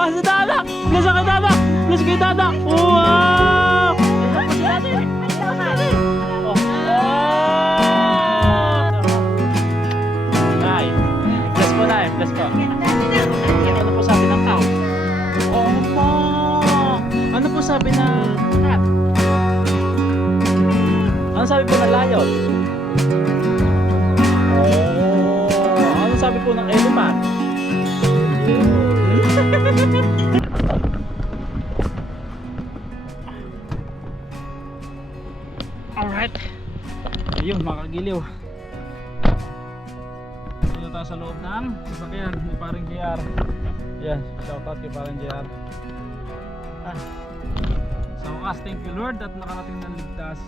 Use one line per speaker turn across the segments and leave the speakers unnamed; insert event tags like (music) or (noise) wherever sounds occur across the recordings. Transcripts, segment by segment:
Ah, si Dada! Bless kay Dada! Bless kay Dada! Wow! Oh. Nay, bless po Nay, bless po. Ano po sabi ng cow? Po. Ano po sabi ng cat? Ano sabi po ng lion? Oh, ano sabi po ng Ayun, makagiliw. Dito tayo sa loob ng sasakyan ni parang JR. Yan, shoutout kay parang JR. Ah. Sa wakas, thank you Lord at nakarating ng ligtas.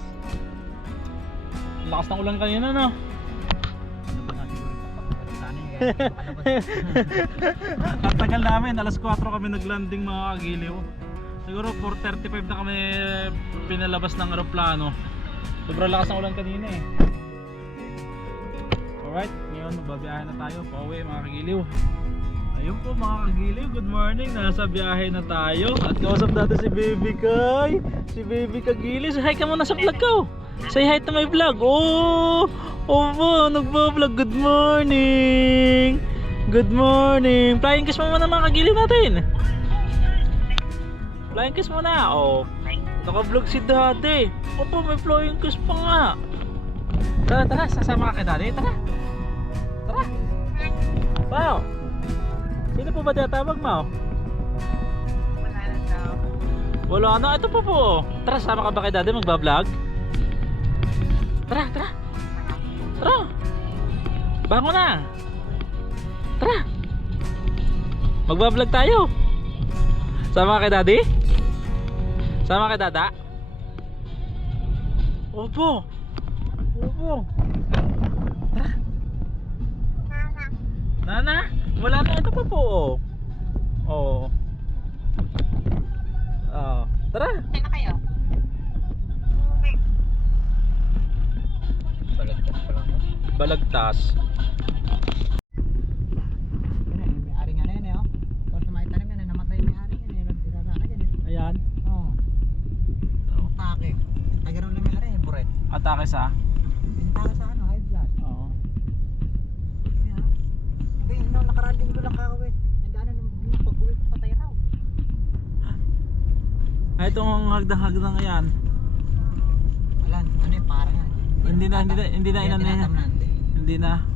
Lakas ng ulan kanina, no? (laughs) Ang tagal namin, alas 4 kami naglanding mga kagiliw. Siguro 4.35 na kami pinalabas ng aeroplano. Sobrang lakas ng ulan kanina eh. Alright, ngayon magbabiyahe na tayo. Pauwi mga kagiliw. Ayun po mga kagiliw, good morning. Nasa biyahe na tayo. At kausap natin si Baby Kay. Si Baby Kagiliw. Say hi ka muna sa vlog ko. Say hi to my vlog. Oh! Oh po, nagbo-vlog. Good morning! Good morning! Flying kiss mo muna mga kagiliw natin. Flying kiss muna. Oh. Naka-vlog si Daddy. Opo, may flying kiss pa nga. Tara, tara. Sasama ka kay Daddy. Tara. Tara. Wow. Sino po ba tinatawag mo? Wala na. Ito po po. Tara, sama ka ba kay Daddy magbablog? Tara, tara. Tara. Bango na. Tara. Magbablog tayo. Sama ka kay Daddy? Sama kay Dada? Opo. Opo. Tara. Nana, wala na ito pa po. Oh. Oh. Oh. Tara.
na kayo?
Balagtas.
May-ari nga na yan eh, oh. Tapos may tanim yan, eh, namatay yung may-ari yan eh. Nagdirara ka dyan eh.
Ayan.
Oo. Oh. Take. Tagaroon lang may-ari eh, buret.
Atake sa.
Pinitaka sa ano, high blood.
Oo.
Yan. Hindi, no, nakaraan din ko lang kakawin. Nagano nung nung pag-uwi ko patay raw.
Ay, itong hagdang-hagdang yan.
Wala, ano yung parang yan.
Hindi na, hindi na, hindi na inan na
hindi.
Hindi na.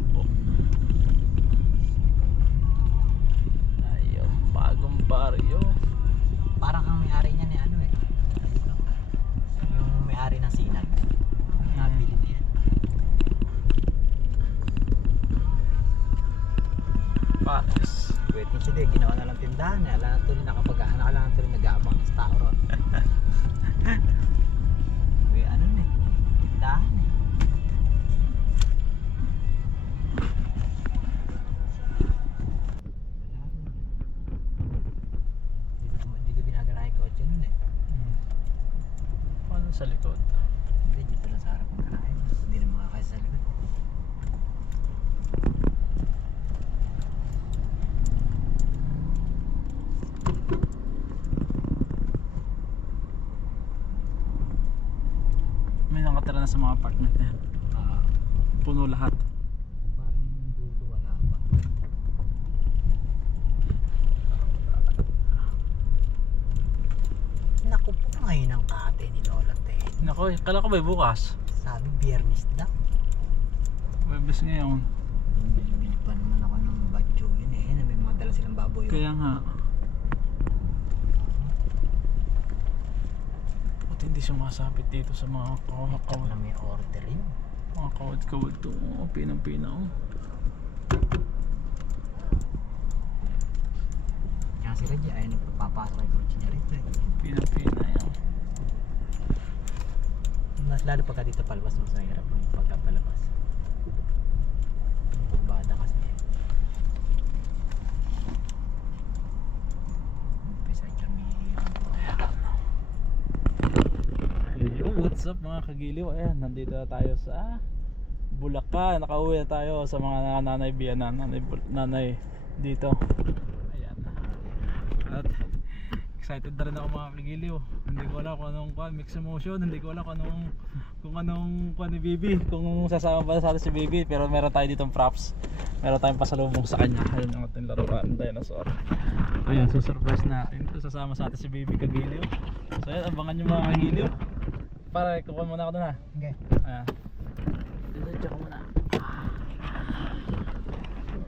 Sa
mga apartment na yan.
Ah,
Puno lahat.
parang yung dulo wala pa. Naku po ngayon ang kate ni Lola Ted.
Nako, eh, kala ko ba bukas?
Sabi biyernes daw.
Webes ngayon.
Bilbil pa naman ako ng badyo yun eh. Na may mga dala silang baboy.
Kaya nga. Hindi sumasapit dito sa mga
Ikaw
kawak-kawak?
na may order yun.
Mga kawad-kawad to. Oh, pinang-pina oh.
Kaya si Reggie ayaw nagpapasok kay kotse niya rito eh.
Pinang-pina yan.
Mas lalo pagka dito palabas mas mahirap ng pagkapalabas. Bada kasi. Umpisa dyan may
Yo, what's up mga kagiliw? Ayan, nandito na tayo sa Bulacan. Nakauwi na tayo sa mga nanay biyanan, nanay, nanay dito. Ayan. At excited na rin ako mga kagiliw. Hindi ko alam kung anong kwan, mixed emotion. Hindi ko alam kung anong kung anong kwan ni Bibi. Kung sasama ba sa atin si Bibi. Pero meron tayo ditong props. Meron tayong pasalubong sa kanya. Ayun ang ating laruan, dinosaur. Ayun, so surprise natin. So, sasama sa atin si Bibi kagiliw. So ayun, abangan nyo mga kagiliw. Para kukuha muna ako doon ha.
Okay.
Ayan. Diretso ko muna.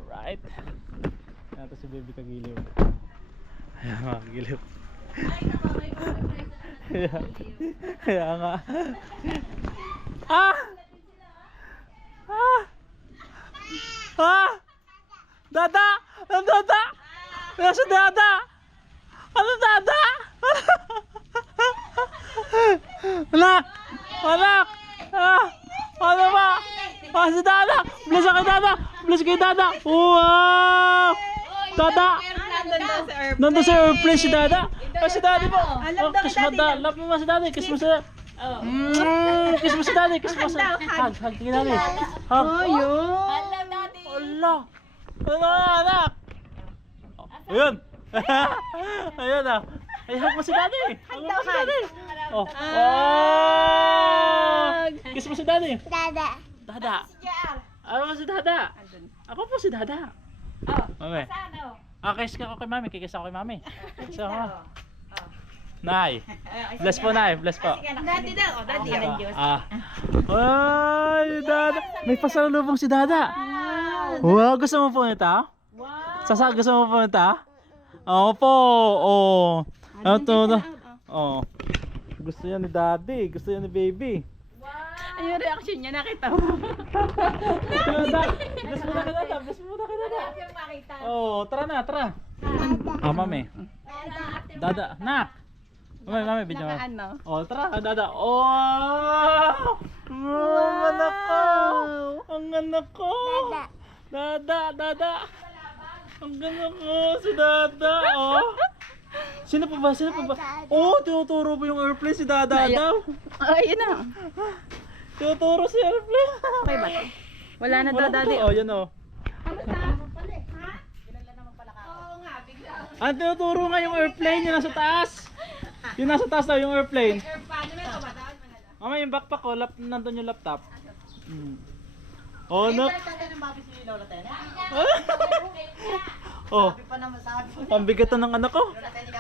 Right. Ito si baby kagiliw. Ayan mga kagiliw. Kaya, kaya nga. Ah! Ah! Ah! Dada! Ano dada? Ano si dada? Ano dada? Anak! Anak! Ah! Ano ba? Ah, si Dada! Bless kay Dada! Bless kay Dada! Wow! Dada! Nandun sa airplane si Dada! Ah, si Dada po! Oh, kiss mo da! Love mo ba si Dada? Kiss mo si Mm, kiss mo si Dada! Kiss mo si Hug! Hug! Tingin namin! Hug! Allah! Ano na, anak? Ayun! (laughs) Ayun ah! Ay, hug mo si Daddy! Hug mo si Daddy! Oh! Oh! Kiss mo si Daddy!
Dada.
Dada! Ano mo si Dada? Ako po si Dada. Mami. Ah, kiss ka ako kay Mami. Kikis ako kay Mami. Kiss ako. Nay. (laughs) Bless po, Nay. Bless po.
Dati daw. Oh, dati.
Ah. Ay, Dada. May pasalubong si Dada. Wow, gusto mo po ito? Wow. Sasa, gusto mo po ito? Opo. Oh. Ito na. Oh. Gusto yan ni Daddy. Gusto yan ni Baby.
Ano yung reaction niya? Nakita mo?
Dada. (laughs) Bless mo na ka Dada. Bless mo na ka Dada. Oh, tara na, tara. Ah, mami. Dada, nak. Mami, mami, video mo.
Ano?
Oh, tara, dada. Oh! Ang anak ko! Ang anak ko! Dada, dada. Ang anak ko, si dada, oh. (laughs) Sino pa ba? Sino pa ba? Oh, tinuturo ba yung airplane si dada daw?
Oh, yun na.
Tinuturo si airplane.
Okay ba? Wala na daw
to. Oh, yan oh. Ang tinuturo nga yung airplane, yung nasa taas. Yung nasa taas daw yung airplane. Mama, yung backpack ko, lap, nandun yung laptop. Mm. Oh, no. oh, (laughs)
Pa naman sabi.
pambigat na ng anak ko.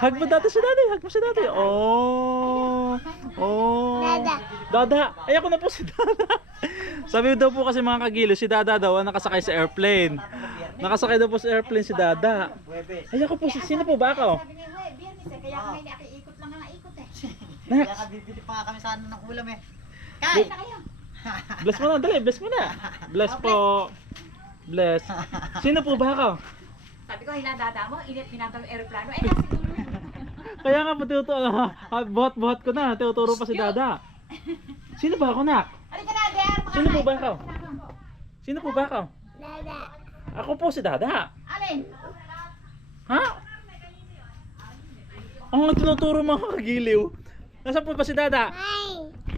Hug mo dati si daddy, hug mo si daddy. Oh. Oh. Dada. Dada. Ay, ako na po si Dada. (laughs) Sabi daw po kasi mga kagilo, si Dada daw ang nakasakay sa airplane. Nakasakay daw po sa airplane si Dada. Ay, ako po, si- sino po ba ako?
Kaya kami nakiikot lang nga ikot eh. (laughs)
Kaya
Next.
ka bibili pa nga kami sana ng ulam eh. Kay!
Bless mo na, dali, bless mo na. (laughs) Bless po. Bless. Sino po ba ako?
Sabi ko, hinadada mo, init binata yung aeroplano. Eh, nasa dulo. (laughs)
Kaya nga matuturo, ah, buhat-buhat ko na, tuturo pa si Dada. Sino ba ako, nak?
Halika na, Der.
Sino po ba ako? Sino po ba ako?
Dada.
Ako po si Dada.
Alin?
Ha? Ang tinuturo mga kagiliw. Nasaan po ba si Dada?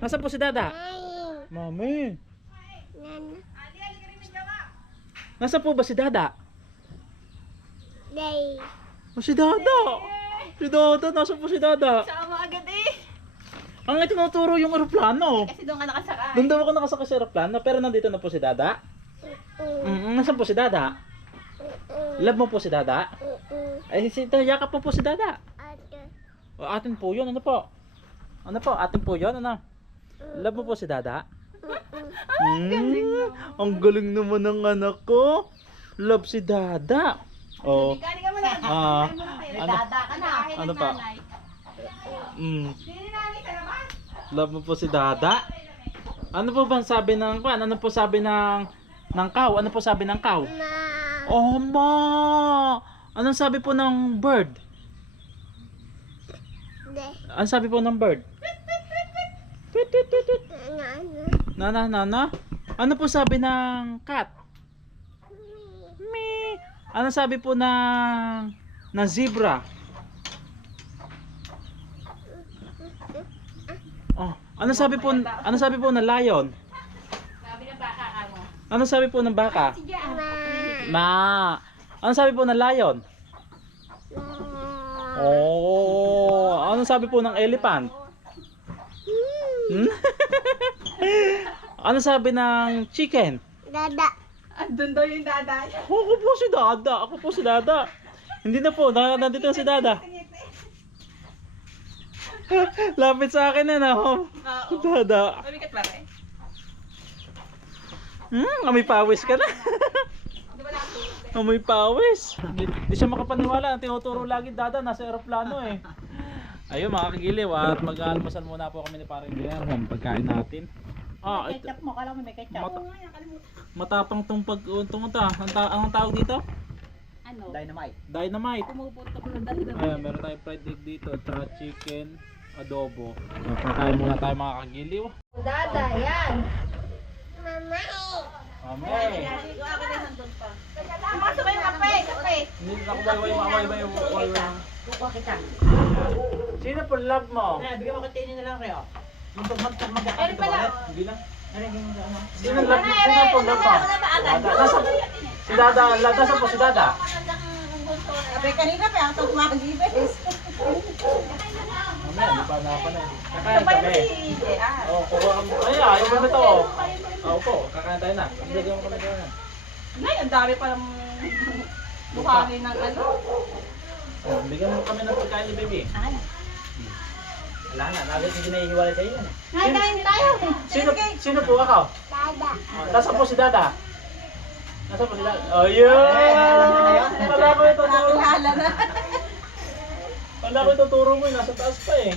Nasaan po si Dada? Mami. Nasaan po ba si Dada? Oh, si Dada. Si Dada, nasaan po si Dada?
Sama agad eh.
Ang tinuturo yung aeroplano.
Kasi doon ka nakasakay.
Doon daw ako nakasakay sa aeroplano, pero nandito na po si Dada. Mm, nasaan po si Dada? Love mo po si Dada? Ay, si yakap mo po si Dada. O, atin po yun, ano po? Ano po, atin po yun, ano? Love mo po si Dada? (laughs) Mm, ang galing naman ng anak ko. Love si Dada. Oh.
Kani ka na.
Ah, ano,
Dada ka na.
ano pa? Mm. Love mo po si Dada? Ano po ba ang sabi ng kwan? Ano po sabi ng ng cow? Ano po sabi ng cow? Oh, ma! Anong sabi po ng bird? Ano sabi po ng bird? Tweet, tweet, tweet, tweet. Nana, nana. Ano po sabi ng cat? Ano sabi po ng ng zebra? Oh, ano sabi po ano sabi po ng lion?
Sabi ng baka ka mo.
Ano sabi po ng baka?
Sige.
Ma. Ano sabi po ng lion? Oh, ano sabi po ng elephant? Hmm? (laughs) ano sabi ng chicken?
Andun daw yung dada.
Ako po si Dada. Ako po si Dada. Hindi na po. Na, nandito na si Dada. (laughs) Lapit sa akin na na. Dada.
Mabigat ba rin?
Hmm, amoy pawis ka na.
Di ba lang
amoy pawis. Di, di siya makapaniwala. Tinuturo lagi Dada. Nasa aeroplano eh. (laughs) Ayun mga kagiliw at mag-almusal muna po kami ni Paring Guillermo. Pagkain natin. Ah, ito.
Ketchup mo, kala mo may ketchup.
Mata- matapang tong pag tong ta. Ang, ta- ang tawag dito?
Ano?
Dynamite.
Dynamite.
Pumuputok ng dali
Ayan, meron tayong fried egg dito, at saka chicken, adobo. So, Pagkain muna tayo mga kagiliw.
Dada, yan.
Mamay!
Masok yung kape, kape.
Hindi na ako bayway, mamay, bayway, bayway.
Kukuha kita.
Sino po love mo?
bigyan mo katinin na lang kayo.
Ano pala?
Hindi na.
Sa ano.
Love mo? Dada. Nasa, si Dada, la- nasa po si Dada.
Kape kanina pa, ang mga gibes.
Mamaya, hindi pa na pa na. Kakain kami. Oo, kuha kami. Ay, ayaw mo na to. oh. Oo po, kakain tayo na. Lagyan mo kami na.
Nay, ang dami pa ng buhangin ng ano.
Oh, Bigyan mo kami ng pagkain ni baby.
Ay.
Wala na, nagit hindi nahihiwalay sa iyo. eh.
Nay, kain tayo.
Sino, sino po ako? Dada. Nasa po si Dada? Nasa po si Dada? Oh, yun! Wala ko ituturo.
Nakilala na.
Wala ko ituturo mo, eh, nasa taas pa eh.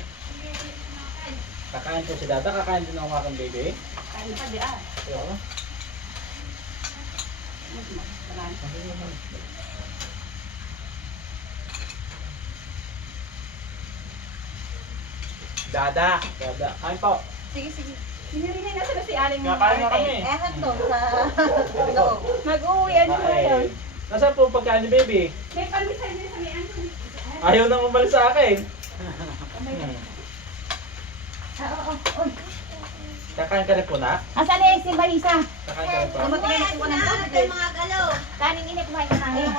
Kakain po si Dada, kakain din ako kakang baby.
Kain pa di ah.
Ayoko. Dada. Dada. Kain po.
Sige, sige. Hiniringay na sila si Aling
Kakain na kami.
Eh, doon sa loob. Mag-uwi ano
Kain. Nasaan po pagkain ni baby?
May palisan niya sa may ano.
Ayaw nang umalis sa akin.
Oo, oo.
Kakain ka rin po na?
Asan na si Balisa?
Kakain ka rin po.
Dumating na po ng tubig.
mga galaw.
Kaning init kumain ka kanin.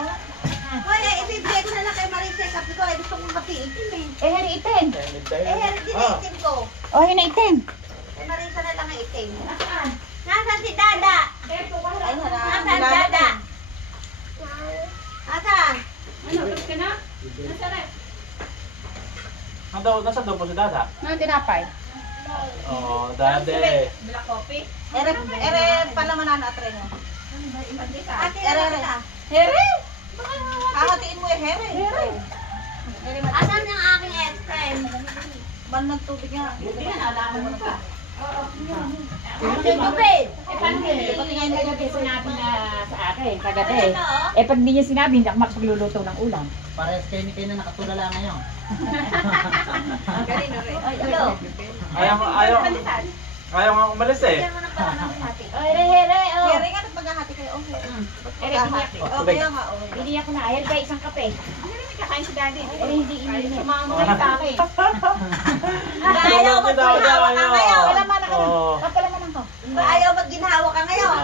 Hoy, eh, ibibigay ko na lang kay Marisa. Sabi ko, ay gusto kong makiitim eh.
Eh, hari itin.
Kain din tayo.
Eh, herin din
Ah.
itim ko.
Oh, yun na itin.
Kay Marisa na lang ang itim.
Nasaan?
Nasaan si Dada?
Ay,
Nasaan Dada? Nasaan?
Ano, tapos ka na? Nasaan na?
Daw, nasa daw po si Dada?
Mga tinapay.
Oh, Dade.
Black coffee.
Ere, ere, pala manana atre mo. Ate, ere, ere.
Here!
Hahatiin mo eh, here.
Here!
Asan yung aking ex-friend? Man nagtubig nga.
Buti nga, nalaman mo pa.
Ang tubig.
Eh, paano hindi? Pati nga yung sinabi na sa akin, kagabi.
Ano?
Eh, pag hindi niya sinabi, hindi ako makapagluluto ng ulam.
Parehas kayo ni kayo na nakatulala ngayon. (laughs)
Galing rin. Hello.
Ayaw, ayaw, ayaw nga umalis eh.
Kaya mo na pala namin hati.
Oh, oh.
Here nga? Okay.
Here, biniyak.
Oh, kaya nga, okay.
Biniyak ko na. Here, kay isang kape. Hindi rin kakain si daddy. Eh, hindi inili.
Sumama kayo sa akin. (laughs)
Ayaw
magginhawa ka ngayon.
Wala man ako.
Oo.
Kapala man ako.
Ayaw magginhawa ka ngayon.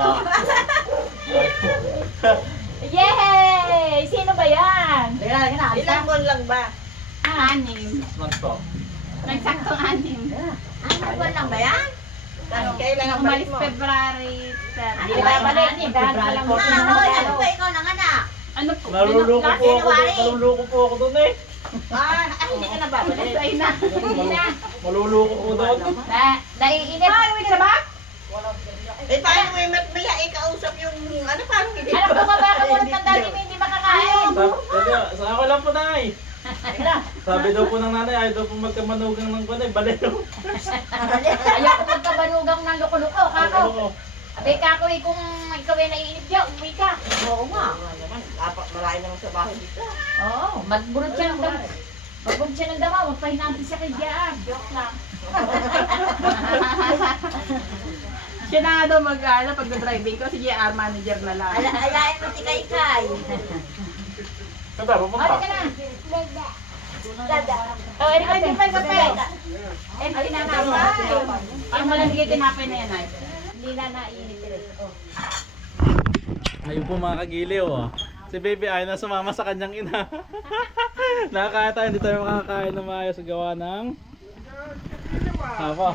(laughs)
Yay! Sino ba yan?
Ilang buwan lang ba?
Anim.
Six months po.
Nagsaktong anim.
Ano buwan lang ba yan? Ano, kailan ang balik
Umalis
mo?
February 3.
Hindi ba
ba balik? Alam mo.
fourteen.
Ah, hoy, ano ba ikaw nang anak?
Ano po?
Naluluko po ako doon.
January.
Naluluko po ako doon eh.
Ah, ah, hindi ka na babalik.
Sa'yo na. Hindi na.
Maluluko po doon.
Na, naiinip. Ay, uwi ka na ba?
Eh, paano may mat maya ikausap yung, ano, parang hindi
Alam ko ba ka muna ng mo hindi makakain?
Sa ako lang po nay. Sabi daw po ng nanay, ayaw daw po magkamanugang ng kunay, baliw. (laughs)
Ayaw ko magkabanugang ng loko-loko, kako.
Ako.
Abe, kako, eh, kung ikaw ay naiinip dyan, umuwi ka.
Oo nga. Dapat marami naman sa bahay dito.
Oo, magburot siya ng damo. Magburot siya ng damo, magpahinanti siya kay Diaan. Joke lang. (laughs)
Siya na nga daw mag ano, pag driving ko, si JR manager na lang.
Ala, alain mo si Kay Kay.
Saan tayo
Oh,
pupunta?
ka na.
Dada.
Oh, Erika, hindi pa kape.
Hindi na naman.
Ang malamigay tinapay na yan ay.
Hindi na naiinip rin. Oh.
Ayun po mga kagiliw. Oh. Si baby ay na sumama sa kanyang ina. (laughs) Nakakaya tayo, hindi tayo makakain na maayos sa gawa ng... Apo.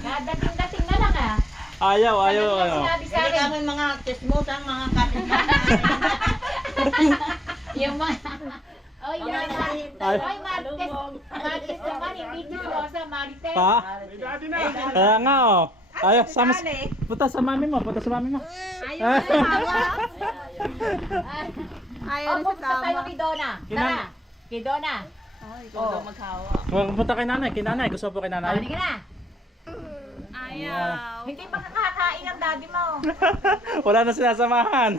Dadating-dating (laughs) na lang ah.
Ayaw, ayaw,
Ano
ayaw.
sinabi sa akin?
mga chismosa, mga kanin. (laughs)
Yung mga... Oy,
Mga
yan.
Ay.
Oy, Marites. Marites naman, hindi Diyos Marites.
Pa? Kaya nga oh. Ayaw, sama sa... Punta sa mami mo, punta sa mami mo.
Ayaw (laughs)
Oh,
na
pupunta
sa
tayo
tama.
kay Donna.
Kinan-
Tara. Kay Donna.
Ay, ikaw daw maghawa.
Huwag punta kay nanay, kay nanay. Gusto po kay
Oh,
nanay.
hindi ka na.
Ayaw.
Hindi pa kakakain ang daddy mo. (laughs)
Wala na sinasamahan.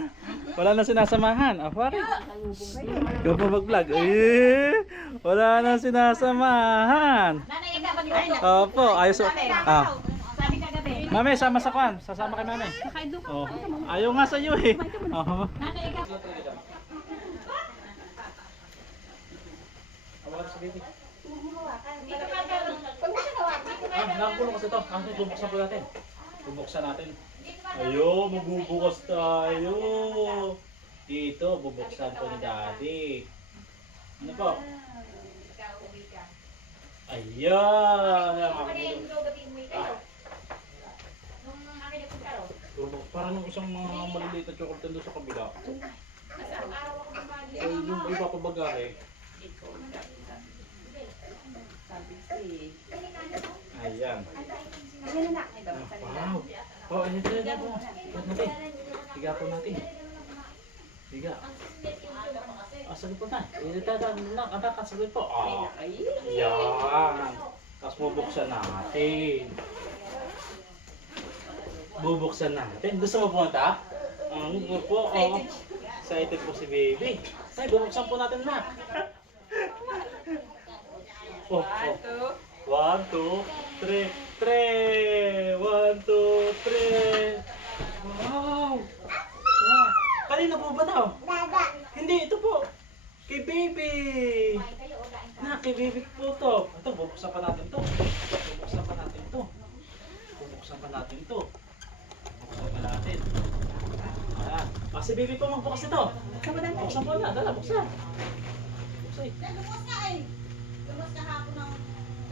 Wala na sinasamahan. Ah, bakit? Ikaw pa mag-vlog. Eh, wala na sinasamahan.
Nanay, ikaw magluto.
Opo, ayos. Ah.
Sabi kagabi.
Mami, sama sa kwan. Sasama kay mami. Oh. Ayaw nga sa iyo eh. Oh.
Nanay, ikaw. Dito ka gano'n. Pag mo siya gawa, dito ka
Ah, nakakulong kasi ito. Ah, bubuksan po natin. Bubuksan natin. Ayo, magbubukas tayo. Dito, bubuksan po ni Daddy. Ano po? Ayan! Turbo, parang nung isang mga maliliit na chocolate doon sa kabila. Ay, yung iba ko bagay. Ayan. Wow. Oh, ano ito? Ito po. Natin. Higa po natin. Higa. Ah, sagot po na. Ito na. Ang kakasagot po. Ah. Ayan. Tapos bubuksan natin. Bubuksan natin. Gusto mo pumunta? Ang po. Oh. Excited po si baby. Ay, bubuksan po natin na. (laughs) oh, oh. One, two, three, three. One, two, three. Wow! Wow! Kanina po ba daw? Hindi, ito po. Kay baby. Na, kay baby po to. Ito, bubuksan pa natin to. Bubuksan pa natin to. Bubuksan pa natin to. Bubuksan pa natin. Ayan. Ah, si baby po magbukas ito. Buksan po na. Dala, buksan. Buksan.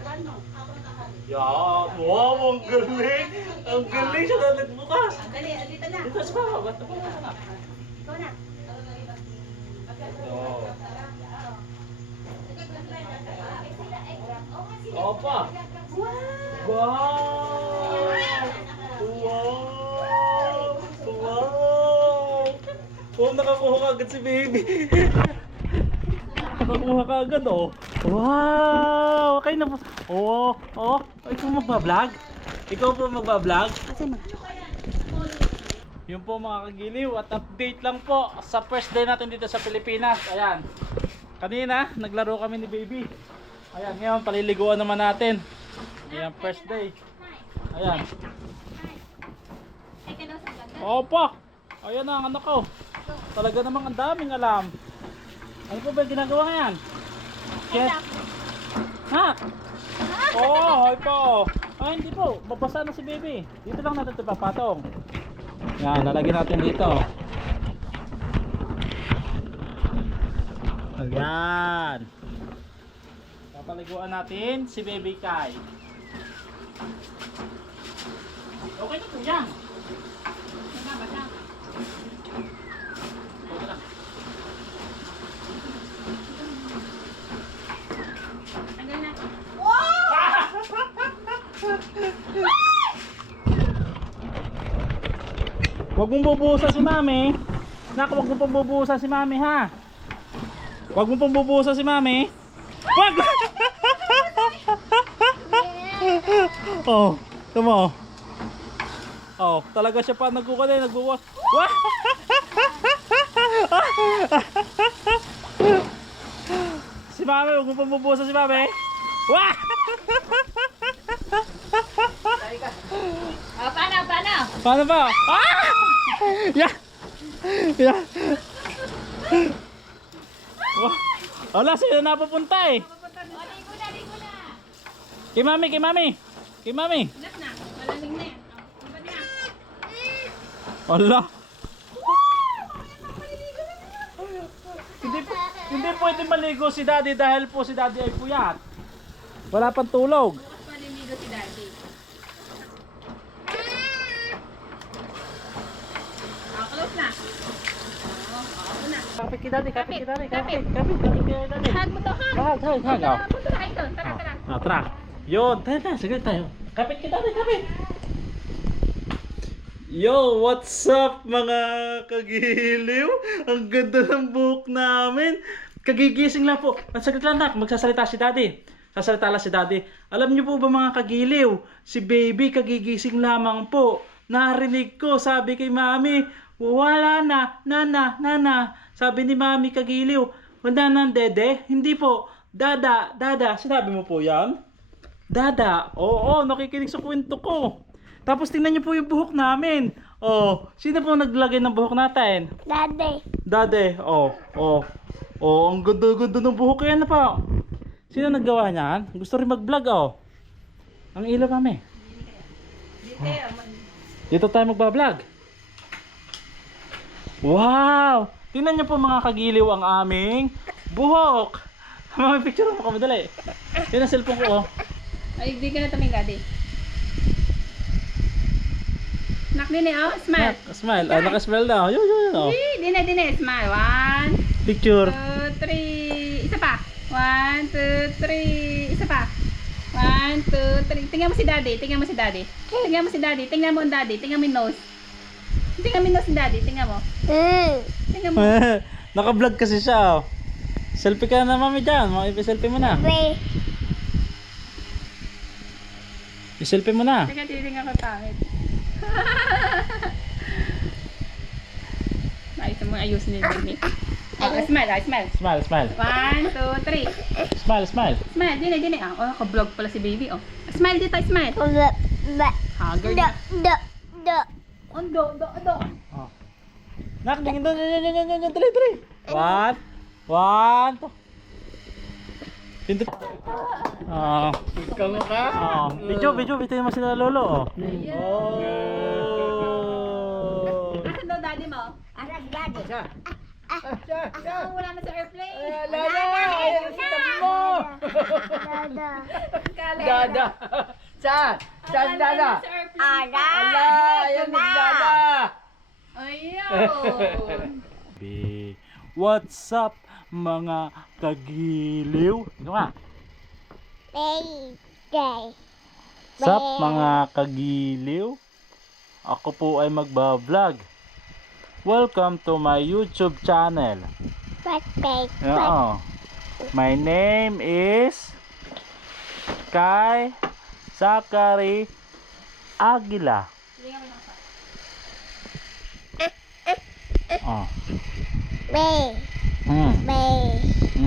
Yan! Wow, ang galing! Ang galing siya na nagbukas!
Dali, dito na.
Dito sa baba, ba't pa na?
Ikaw na.
Opa! Wow! Wow! Wow! Oh, nakakuha ka agad si baby. Nakakuha ka agad oh. Wow! Okay na po. Oh, oh. Ikaw magbablog? Ikaw po magbablog? Yun po mga kagiliw at update lang po sa first day natin dito sa Pilipinas. Ayan. Kanina, naglaro kami ni baby. Ayan, ngayon paliliguan naman natin. Ayan, first day. Ayan. Opo! Ayan na ang anak ko. Talaga namang ang daming alam. Ano po ba yung ginagawa ngayon? Kaya... Ha? Oo, oh, hi po. Ay, hindi po. Babasa na si baby. Dito lang natin ito papatong. Yan, lalagyan natin dito. Ayan. Papaliguan natin si Baby Kai. Okay na po yan. Huwag mong bubuhusan si mami. Nak, huwag mong bubuhusan si mami ha. Huwag mong bubuhusan si mami. Huwag! (laughs) oh, tama oh. Oh, talaga siya pa nagkukulay, nagbubuhos. Wah! (laughs) si mami, huwag mong pong bubuhusan si mami. Wah!
Oh, paano, paano?
Paano ba? Ah! Yeah! Wah! Wala, sila napupunta eh.
Oh.
Kay mami, kay mami. Kay mami.
Oh.
Wala. Hindi pwede maligo si daddy dahil po si daddy ay puyat. Wala pang tulog.
Maliligo si daddy. Ah, close na. Oo, oo na.
Kapit ki daddy, kapit ki daddy,
Kapit,
kapit, kapit, kapit ki daddy.
Hag mo to, hag.
Hag, hag, hag.
tayo doon. Tara, tara.
Ah, tara. Yun, na, sige tayo. Kapit ki daddy, kapit. Yo, what's up mga kagiliw? Ang ganda ng buhok namin. Kagigising lang po. Ang saglit lang nak, magsasalita si daddy. Sasalita lang si daddy. Alam niyo po ba mga kagiliw? Si baby kagigising lamang po. Narinig ko, sabi kay mami, wala na, nana, nana. Sabi ni mami kagiliw, wala na dede? Hindi po. Dada, dada. Sinabi mo po yan? Dada, oo, nakikinig sa kwento ko. Tapos tingnan niyo po yung buhok namin. Oh, sino po naglagay ng buhok natin?
Daddy.
Dade, oh, oh. Oh, ang ganda-ganda ng buhok kaya na pa. Sino naggawa niyan? Gusto rin mag-vlog, oh. Ang ilaw kami. Dito tayo magba-vlog. Wow! Tingnan niyo po mga kagiliw ang aming buhok. (laughs) Mga picture mo kami dali. Yun ang cellphone ko, oh.
Ay, di ka na tuming daddy. Nak din eh, oh. Smile.
Nak, smile. Ah, naka-smile daw. Yun, yun. Oh.
Hey, din eh, din eh. Smile. One,
Picture.
two, three. Isa pa. One, two, three. Isa pa. One, two, three. Tingnan mo si daddy. Tingnan mo si daddy. Tingnan mo si daddy. Tingnan mo ang daddy. Tingnan mo yung nose. Tingnan mo nose ni daddy. Tingnan mo.
Mm.
Tingnan mo. (laughs)
Naka-vlog kasi siya, oh. Selfie ka na mami dyan. Mga selfie mo na.
Wait.
I-selfie mo na.
Teka, titingnan ko pangit. (laughs) Ayos mo ayusin ni Jenny. Okay, smile, ah, smile.
Smile, smile.
One, two, three.
Smile, smile.
Smile, dine, dine. Ah, oh, ka-vlog pala si baby, oh. Smile dito, smile. Haggard
Da.
na.
Da. Da.
Ondo, do, do.
Oh. Nak, tingin doon. Yan, yan, yan, yan, yan. Dali, dali. One. One. Two. Pindot. Ah.
Ikaw ka?
Ah. Video, video. Video mo sila lolo, oh. Oh.
Asan daw daddy mo?
Anak daddy.
Siya. Ah, siya, siya.
Oh, wala na sa airplane.
Lala, ayan si mo.
Dada.
Dada. Saan? Saan dada?
Ada.
Ala, ayan si dada.
Ayun. (laughs)
Be, what's up mga kagiliw? Ito nga.
Baby.
What's up mga kagiliw? Ako po ay magba-vlog. Welcome to my YouTube channel.
What baby?
Oo. My name is Kai Sakari Aguila. Oh.
Baby.
Hmm.
Baby.